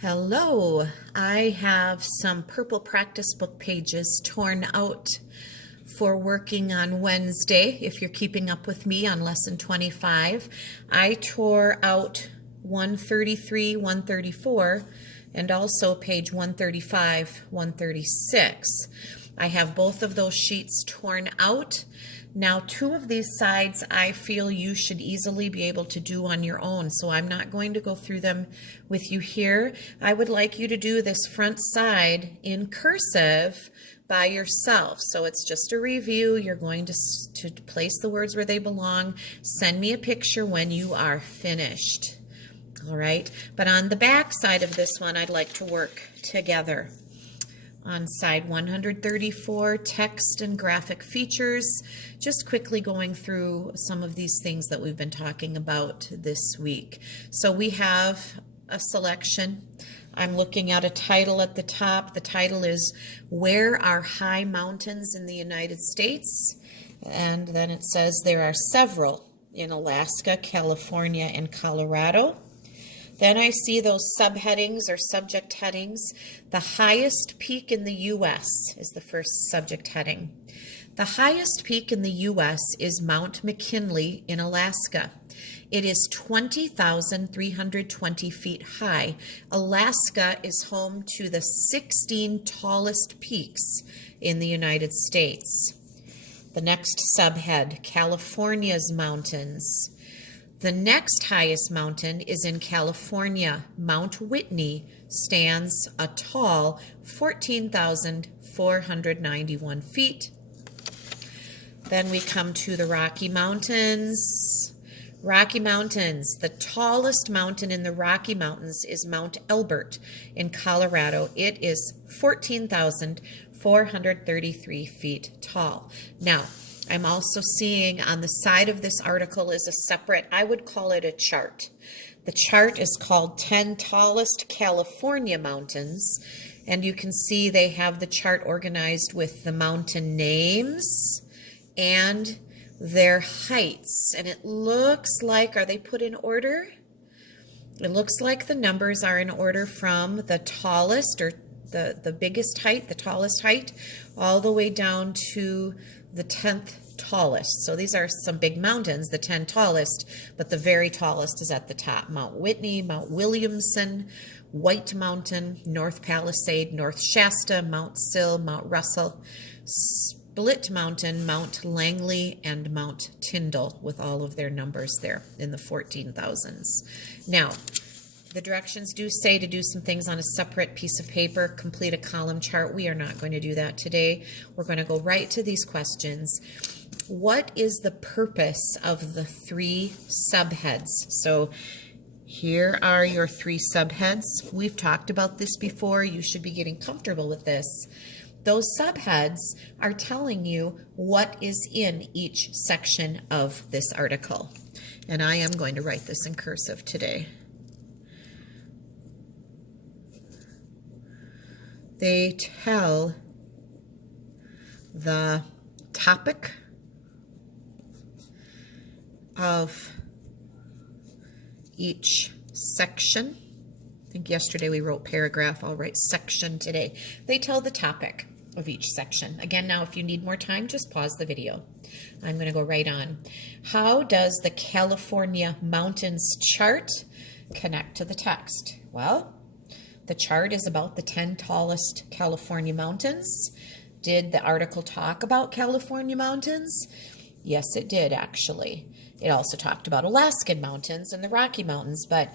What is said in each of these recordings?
Hello, I have some purple practice book pages torn out for working on Wednesday. If you're keeping up with me on lesson 25, I tore out 133, 134, and also page 135, 136. I have both of those sheets torn out. Now, two of these sides I feel you should easily be able to do on your own, so I'm not going to go through them with you here. I would like you to do this front side in cursive by yourself. So it's just a review. You're going to place the words where they belong. Send me a picture when you are finished. All right, but on the back side of this one, I'd like to work together. On side 134, text and graphic features, just quickly going through some of these things that we've been talking about this week. So we have a selection. I'm looking at a title at the top. The title is Where Are High Mountains in the United States? And then it says there are several in Alaska, California, and Colorado. Then I see those subheadings or subject headings. The highest peak in the U.S. is the first subject heading. The highest peak in the U.S. is Mount McKinley in Alaska. It is 20,320 feet high. Alaska is home to the 16 tallest peaks in the United States. The next subhead, California's mountains. The next highest mountain is in California. Mount Whitney stands a tall 14,491 feet. Then we come to the Rocky Mountains. Rocky Mountains, the tallest mountain in the Rocky Mountains is Mount Elbert in Colorado. It is 14,433 feet tall. Now, I'm also seeing on the side of this article is a separate, I would call it a chart. The chart is called 10 Tallest California Mountains, and you can see they have the chart organized with the mountain names and their heights. And it looks like, are they put in order? It looks like the numbers are in order from the tallest or the biggest height, the tallest height, all the way down to the 10th tallest. So these are some big mountains, the 10 tallest, but the very tallest is at the top. Mount Whitney, Mount Williamson, White Mountain, North Palisade, North Shasta, Mount Sill, Mount Russell, Split Mountain, Mount Langley, and Mount Tyndall, with all of their numbers there in the 14,000s. Now, the directions do say to do some things on a separate piece of paper, complete a column chart. We are not going to do that today. We're going to go right to these questions. What is the purpose of the three subheads? So here are your three subheads. We've talked about this before. You should be getting comfortable with this. Those subheads are telling you what is in each section of this article. And I am going to write this in cursive today. They tell the topic of each section. I think yesterday we wrote paragraph. I'll write section today. They tell the topic of each section. Again, now if you need more time, just pause the video. I'm going to go right on. How does the California Mountains chart connect to the text? Well, the chart is about the 10 tallest California mountains. Did the article talk about California mountains? Yes, it did, actually. It also talked about Alaskan mountains and the Rocky Mountains, but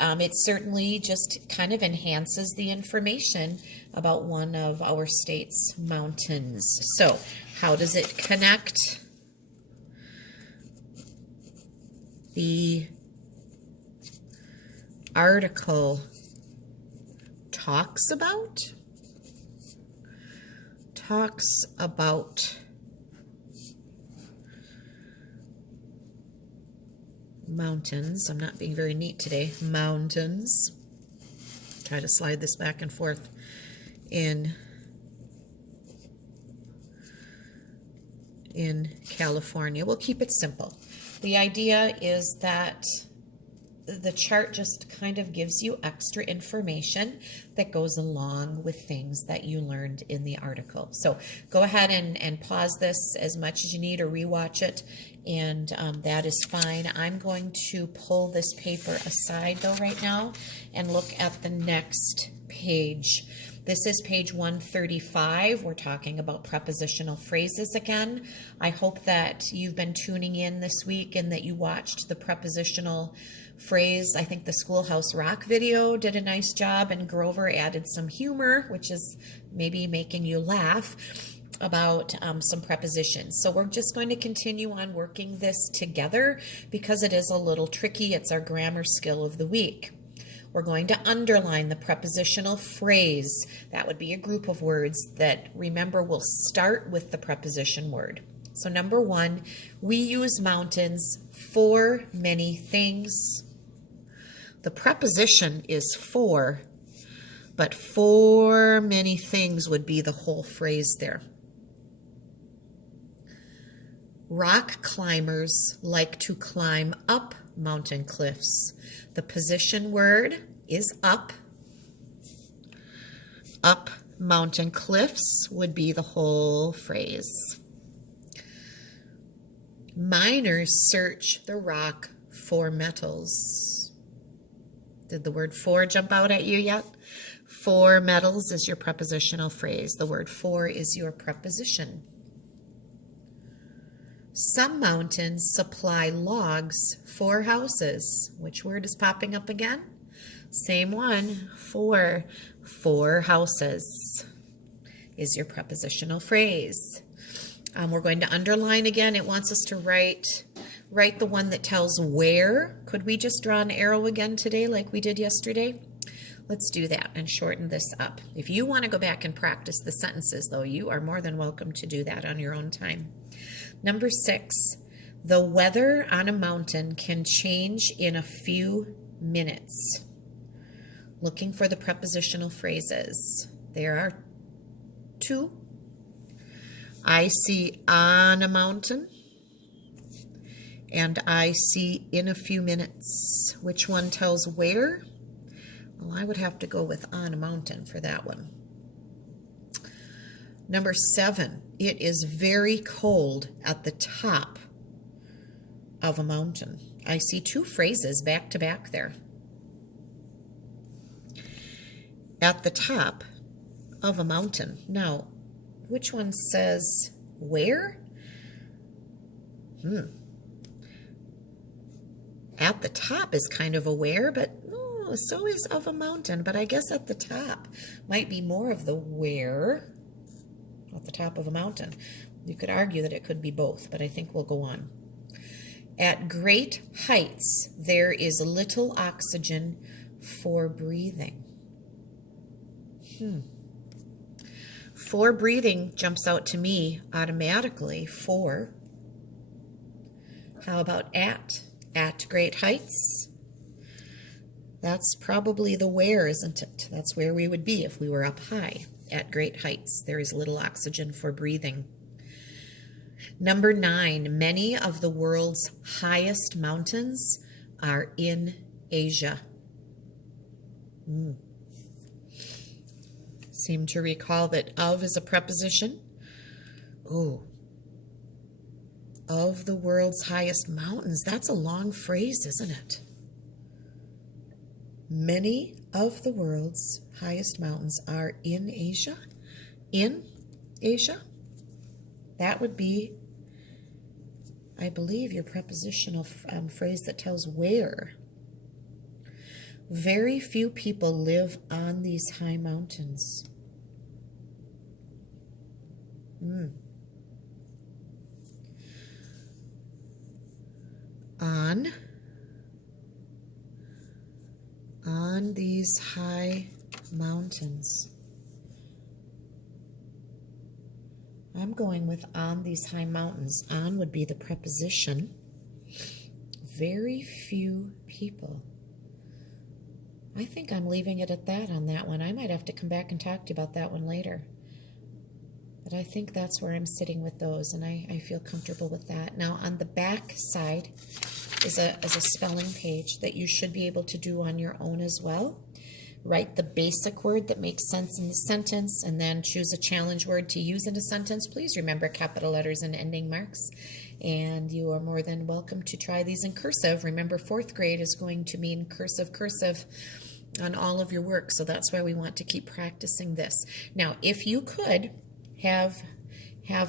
it certainly just kind of enhances the information about one of our state's mountains. So, how does it connect? The article talks about mountains. I'm not being very neat today. Mountains. Try to slide this back and forth in California. We'll keep it simple. The idea is that the chart just kind of gives you extra information that goes along with things that you learned in the article. So go ahead and pause this as much as you need or rewatch it, and that is fine. I'm going to pull this paper aside though right now and look at the next page. This is page 135. We're talking about prepositional phrases again. I hope that you've been tuning in this week and that you watched the prepositional phrase. I think the Schoolhouse Rock video did a nice job, and Grover added some humor, which is maybe making you laugh, about some prepositions. So we're just going to continue on working this together because it is a little tricky. It's our grammar skill of the week. We're going to underline the prepositional phrase. That would be a group of words that, remember, will start with the preposition word. So number one, we use mountains for many things. The preposition is for, but for many things would be the whole phrase there. Rock climbers like to climb up mountain cliffs. The position word is up. Up mountain cliffs would be the whole phrase. Miners search the rock for metals. Did the word for jump out at you yet? For metals is your prepositional phrase. The word for is your preposition. Some mountains supply logs for houses. Which word is popping up again? Same one, for. For houses is your prepositional phrase. We're going to underline again. It wants us to write the one that tells where. Could we just draw an arrow again today like we did yesterday? Let's do that and shorten this up. If you want to go back and practice the sentences, though, you are more than welcome to do that on your own time. Number 6, the weather on a mountain can change in a few minutes. Looking for the prepositional phrases. There are 2. I see on a mountain, and I see in a few minutes. Which one tells where? Well, I would have to go with on a mountain for that one. Number 7, it is very cold at the top of a mountain. I see 2 phrases back to back there. At the top of a mountain. Now, which one says where? At the top is kind of a where, but so is of a mountain. But I guess at the top might be more of the where. At the top of a mountain. You could argue that it could be both, but I think we'll go on. At great heights, there is little oxygen for breathing. For breathing jumps out to me automatically. For. How about at? At great heights? That's probably the where, isn't it? That's where we would be if we were up high. At great heights, there is little oxygen for breathing. Number 9, many of the world's highest mountains are in Asia. Seem to recall that of is a preposition. Ooh. Of the world's highest mountains. That's a long phrase, isn't it? Many of the world's highest mountains are in Asia. In Asia? That would be, I believe, your prepositional phrase that tells where. Very few people live on these high mountains. On these high mountains. I'm going with on these high mountains. On would be the preposition. Very few people. I think I'm leaving it at that on that one. I might have to come back and talk to you about that one later. But I think that's where I'm sitting with those, and I feel comfortable with that. Now, on the back side, is a spelling page that you should be able to do on your own as well. Write the basic word that makes sense in the sentence, and then choose a challenge word to use in a sentence. Please remember capital letters and ending marks. And you are more than welcome to try these in cursive. Remember, 4th grade is going to mean cursive on all of your work, so that's why we want to keep practicing this. Now, if you could have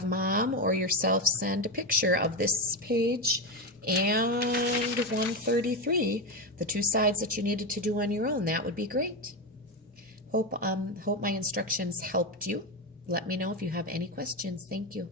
Mom or yourself send a picture of this page and 133, the 2 sides that you needed to do on your own, that would be great. Hope my instructions helped you. Let me know if you have any questions. Thank you.